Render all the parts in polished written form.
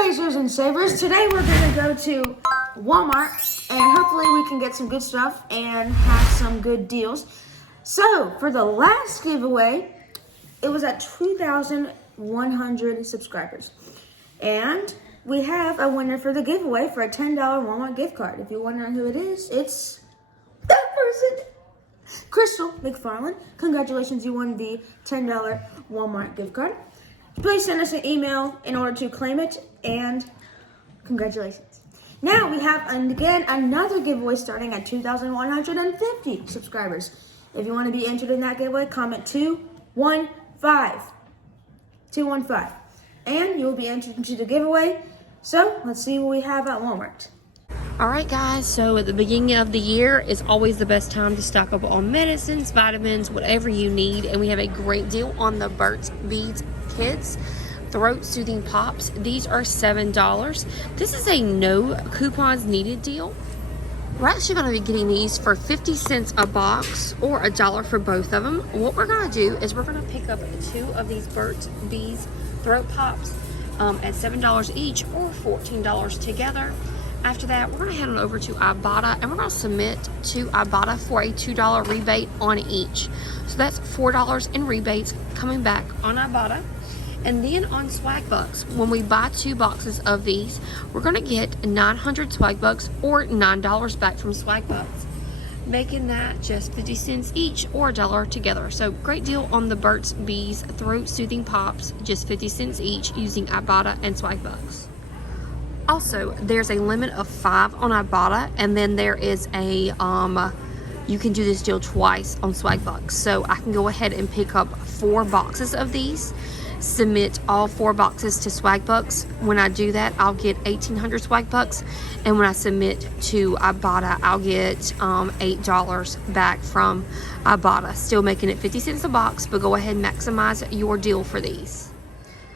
Racers and Savers. Today we're going to go to Walmart and hopefully we can get some good stuff and have some good deals. So for the last giveaway, it was at 2,100 subscribers. And we have a winner for the giveaway for a $10 Walmart gift card. If you're wondering who it is, it's that person. Crystal McFarland. Congratulations, you won the $10 Walmart gift card. Please send us an email in order to claim it, and congratulations. Now we have, again, another giveaway starting at 2,150 subscribers. If you want to be entered in that giveaway, comment 215, and you'll be entered into the giveaway. So let's see what we have at Walmart. Alright guys, so at the beginning of the year is always the best time to stock up on medicines, vitamins, whatever you need. And we have a great deal on the Burt Beads Kids Throat Soothing Pops. These are $7. This is a no coupons needed deal. We're actually going to be getting these for 50 cents a box or $1 for both of them. What we're going to do is we're going to pick up 2 of these Burt Beads Throat Pops at $7 each or $14 together. After that, we're going to head on over to IBOTTA and we're going to submit to IBOTTA for a $2 rebate on each. So that's $4 in rebates coming back on IBOTTA. And then on Swagbucks, when we buy 2 boxes of these, we're going to get 900 Swagbucks or $9 back from Swagbucks, making that just 50 cents each or $1 together. So great deal on the Burt Bees Throat Soothing Pops, just 50 cents each using IBOTTA and Swagbucks. Also, there's a limit of 5 on IBOTTA, and then there is a you can do this deal twice on Swagbucks. So I can go ahead and pick up 4 boxes of these, submit all 4 boxes to Swagbucks. When I do that, I'll get 1,800 Swagbucks, and when I submit to IBOTTA, I'll get $8 back from IBOTTA. Still making it 50 cents a box, but go ahead and maximize your deal for these.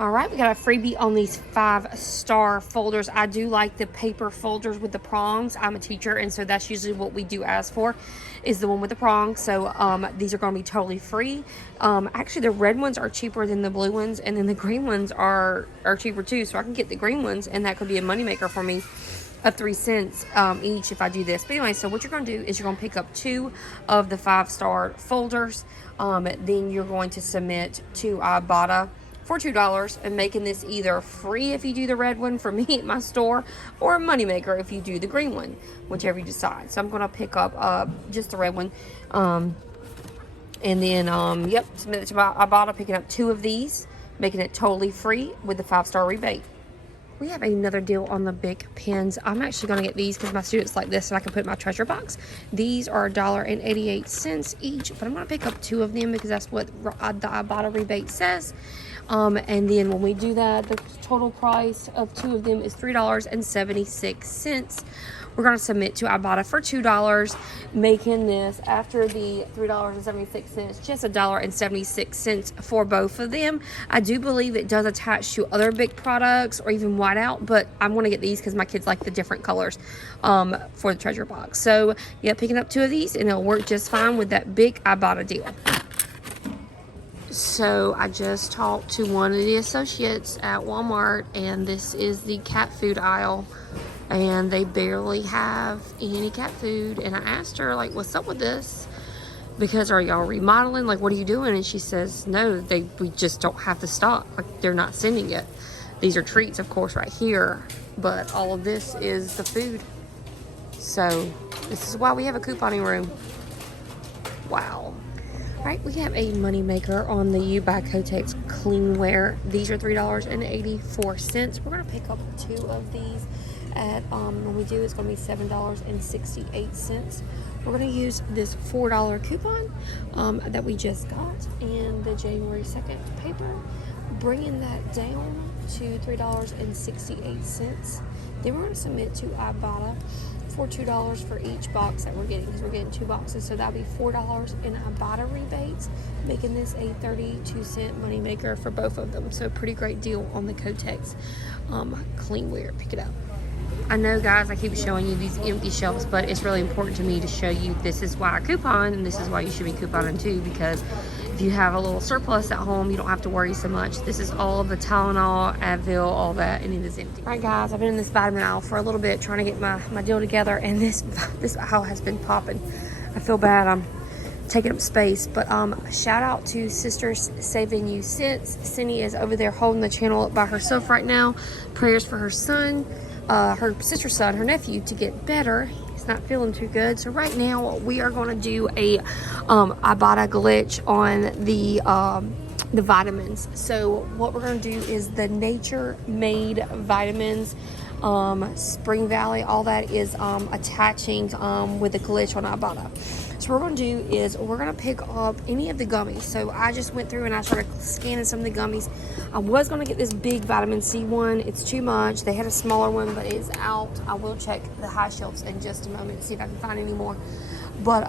Alright, we got a freebie on these 5-star folders. I do like the paper folders with the prongs. I'm a teacher, and so that's usually what we do ask for, is the one with the prongs. So these are going to be totally free. Actually, the red ones are cheaper than the blue ones, and then the green ones are cheaper too. So I can get the green ones, and that could be a moneymaker for me of 3 cents each if I do this. But anyway, so what you're going to do is you're going to pick up 2 of the 5-star folders. Then you're going to submit to IBOTTA for $2 and making this either free if you do the red one for me at my store, or a moneymaker if you do the green one, whichever you decide. So I'm going to pick up just the red one, and then submit it to IBOTTA, picking up 2 of these, making it totally free with the 5-star rebate. We have another deal on the big pens. I'm actually going to get these because my students like this and I can put in my treasure box. These are $1.88 each, but I'm going to pick up 2 of them because that's what the IBOTTA rebate says. And then when we do that, the total price of 2 of them is $3.76. We're going to submit to IBOTTA for $2, making this, after the $3.76, just $1.76 for both of them. I do believe it does attach to other big products or even whiteout, but I'm going to get these because my kids like the different colors for the treasure box. So yeah, picking up 2 of these and it'll work just fine with that big IBOTTA deal. So I just talked to one of the associates at Walmart, and this is the cat food aisle, and they barely have any cat food. And I asked her, like, what's up with this? Because are y'all remodeling? Like, what are you doing? And she says, no, we just don't have the stock. Like, they're not sending it. These are treats, of course, right here, but all of this is the food. So this is why we have a couponing room. Wow. Right, we have a moneymaker on the U by Kotex Cleanwear. These are $3.84. We're going to pick up 2 of these at, when we do, it's going to be $7.68. We're going to use this $4 coupon that we just got in the January 2nd paper, bringing that down to $3.68. Then we're going to submit to IBOTTA for $2 for each box that we're getting, because we're getting 2 boxes, so that'll be $4 in IBOTTA rebates, making this a 32-cent moneymaker for both of them. So pretty great deal on the Kotex Cleanwear. Pick it up. I know, guys, I keep showing you these empty shelves, but it's really important to me to show you this is why I coupon, and this is why you should be couponing too, because if you have a little surplus at home, you don't have to worry so much. This is all of the Tylenol, Advil, all that, and it is empty. All right, guys, I've been in this vitamin aisle for a little bit trying to get my deal together, and this aisle has been popping. I feel bad. I'm taking up space, but shout out to Sisters Saving You Cents. Cindy is over there holding the channel up by herself right now. Prayers for her son, her sister's son, her nephew, to get better. He's not feeling too good. So right now we are going to do a IBOTTA glitch on the vitamins. So what we're going to do is the Nature Made vitamins, Spring Valley, all that is attaching with the glitch on IBOTTA. So what we're going to do is we're going to pick up any of the gummies. So I just went through and I started scanning some of the gummies. I was going to get this big vitamin C one. It's too much. They had a smaller one, but it's out. I will check the high shelves in just a moment to see if I can find any more. But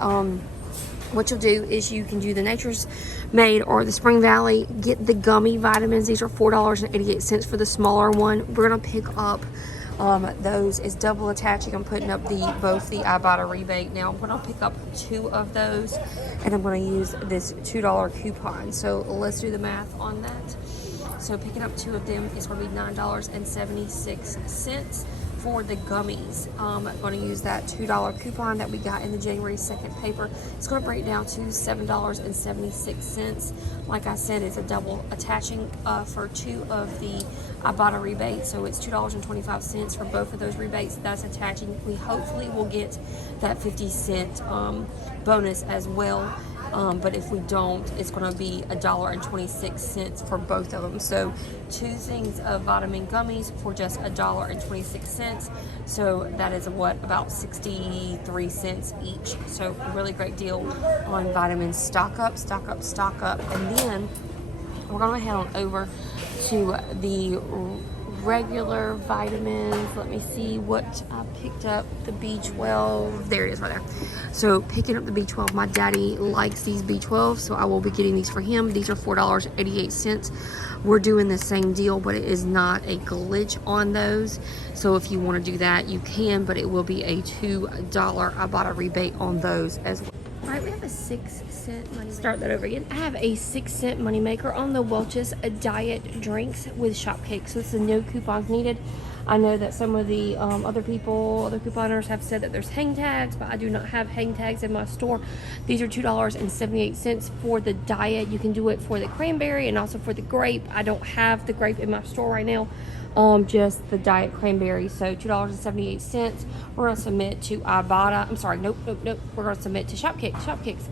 what you'll do is you can do the Nature's Made or the Spring Valley. Get the gummy vitamins. These are $4.88 for the smaller one. We're going to pick up those is double attaching. I'm putting up both the IBOTTA rebate. Now I'm going to pick up 2 of those, and I'm going to use this $2 coupon. So let's do the math on that. So picking up 2 of them is going to be $9.76 for the gummies. I'm going to use that $2 coupon that we got in the January 2nd paper. It's going to break down to $7.76. Like I said, it's a double attaching for 2 of the IBOTTA rebates, so it's $2.25 for both of those rebates. That's attaching. We hopefully will get that 50-cent bonus as well. But if we don't, it's going to be $1.26 for both of them. So 2 things of vitamin gummies for just $1.26. So that is about 63 cents each. So a really great deal on vitamins. Stock up, stock up, stock up. And then we're going to head on over to the regular vitamins. Let me see what I picked up. The B12. There it is right there. So picking up the B12. My daddy likes these B12, so I will be getting these for him. These are $4.88. We're doing the same deal, but it is not a glitch on those. So if you want to do that, you can, but it will be a $2 IBOTTA rebate on those as well. All right, we have a 6-cent money. Start that over again. I have a 6-cent Moneymaker on the Welch's diet drinks with Shopkick. So it's a no coupons needed. I know that some of the other couponers have said that there's hang tags, but I do not have hang tags in my store. These are $2.78 for the diet. You can do it for the cranberry and also for the grape. I don't have the grape in my store right now. Just the diet cranberry. So $2.78. We're going to submit to IBOTTA. I'm sorry, nope. We're going to submit to Shopkicks.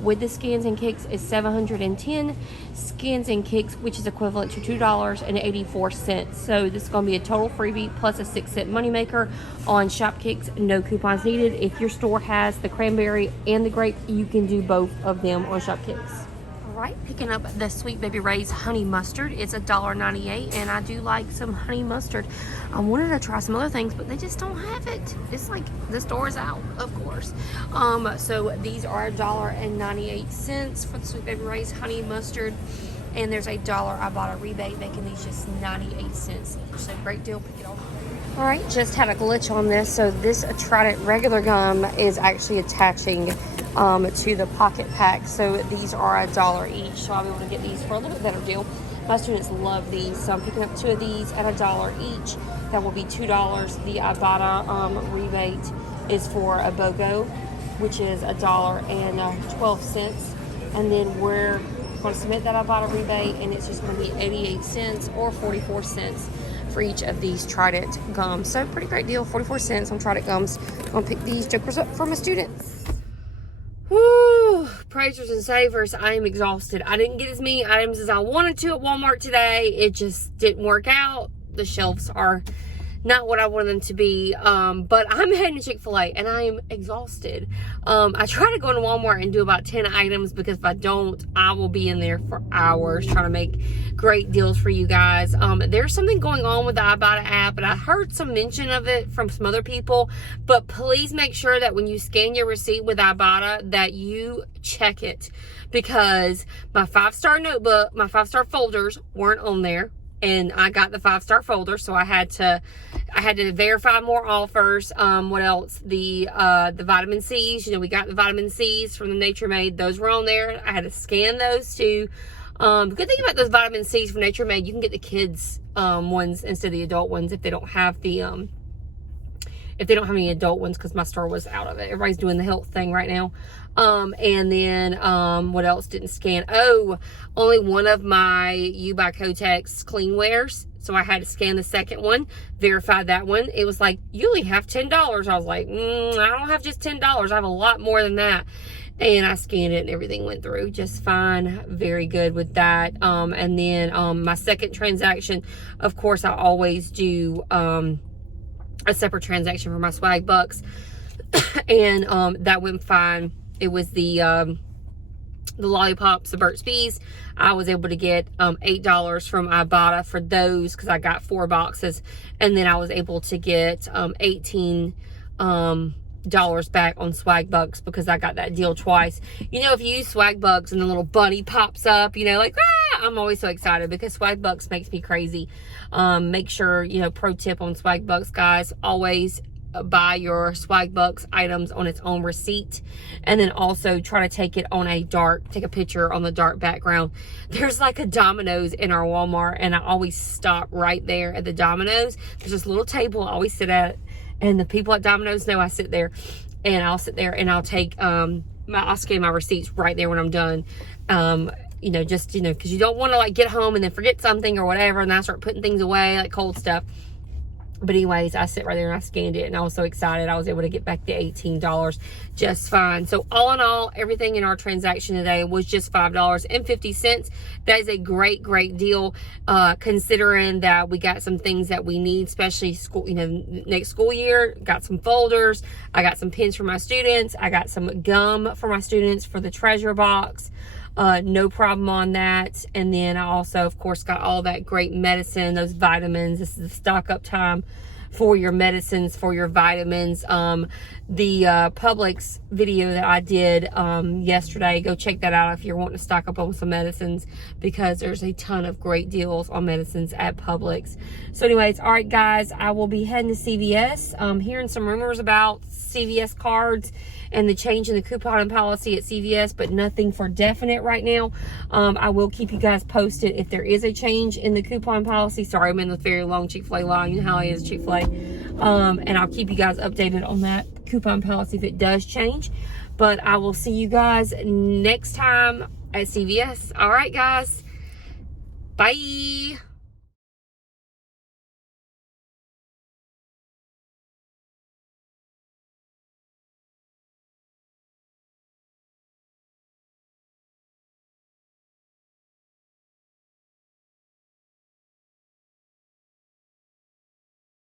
With the scans and kicks is $710 scans and kicks, which is equivalent to $2.84. So this is going to be a total freebie plus a 6-cent Moneymaker on Shopkicks. No coupons needed. If your store has the cranberry and the grape, you can do both of them on Shopkicks. Right, picking up the Sweet Baby Ray's honey mustard. It's $1.98, and I do like some honey mustard. I wanted to try some other things, but they just don't have it. It's like the store is out, of course. So these are $1.98 for the Sweet Baby Ray's honey mustard, and there's a $1 IBOTTA rebate, making these just 98 cents each. So great deal. Pick it all. All right, just had a glitch on this. So this Trident regular gum is actually attaching to the pocket pack. So these are $1 each. So I'll be able to get these for a little bit better deal. My students love these. So I'm picking up 2 of these at $1 each. That will be $2. The IBOTTA rebate is for a BOGO, which is $1.12. And then we're going to submit that IBOTTA rebate, and it's just going to be 88 cents or 44 cents for each of these Trident gums. So pretty great deal, 44 cents on Trident gums. I'm going to pick these jokers up for my students. Whew, praisers and savers, I am exhausted. I didn't get as many items as I wanted to at Walmart today. It just didn't work out. The shelves are not what I wanted them to be, but I'm heading to Chick-fil-A and I am exhausted. I try to go into Walmart and do about 10 items, because if I don't, I will be in there for hours trying to make great deals for you guys. There's something going on with the IBOTTA app, and I heard some mention of it from some other people, but please make sure that when you scan your receipt with IBOTTA that you check it, because my 5-star notebook, my 5-star folders weren't on there. And I got the 5-star folder, so I had to I had to verify more offers. What else? The vitamin C's. You know, we got the vitamin C's from the Nature Made. Those were on there. I had to scan those too. The good thing about those vitamin C's from Nature Made, you can get the kids ones instead of the adult ones if they don't have the any adult ones, because my store was out of it. Everybody's doing the health thing right now. And then what else didn't scan? Oh, only one of my U by Kotex Cleanwears. So I had to scan the second one, verify that one. It was like, you only have $10. I was like, I don't have just $10. I have a lot more than that. And I scanned it and everything went through just fine. Very good with that. And then my second transaction, of course, I always do a separate transaction for my Swagbucks. And that went fine. It was the lollipops, the Burt's Bees. I was able to get $8 from IBOTTA for those because I got 4 boxes. And then I was able to get $18 back on Swagbucks because I got that deal twice. You know, if you use Swagbucks and the little bunny pops up, you know, like, I'm always so excited because Swagbucks makes me crazy. Make sure, you know, pro tip on Swagbucks, guys, always buy your Swagbucks items on its own receipt, and then also try to take a picture on the dark background. There's like a Domino's in our Walmart, and I always stop right there at the Domino's. There's this little table I always sit at, and the people at Domino's know I sit there, and I'll sit there and I'll take I'll scan my receipts right there when I'm done. You know, just, you know, because you don't want to like get home and then forget something or whatever, and I start putting things away, like cold stuff. But anyways, I sit right there and I scanned it, and I was so excited I was able to get back the $18 just fine. So all in all, everything in our transaction today was just $5.50. That is a great, great deal, considering that we got some things that we need, especially school, you know, next school year. Got some folders. I got some pens for my students. I got some gum for my students for the treasure box. No problem on that. And then I also, of course, got all that great medicine, those vitamins. This is the stock up time for your medicines, for your vitamins. The Publix video that I did yesterday, go check that out if you're wanting to stock up on some medicines, because there's a ton of great deals on medicines at Publix. So anyways, all right, guys, I will be heading to CVS. Hearing some rumors about CVS cards and the change in the couponing policy at CVS, but nothing for definite right now. I will keep you guys posted if there is a change in the coupon policy. Sorry, I'm in the very long Chick-fil-A line. You know how it is, Chick-fil-A. And I'll keep you guys updated on that coupon policy if it does change. But I will see you guys next time at CVS. All right, guys. Bye.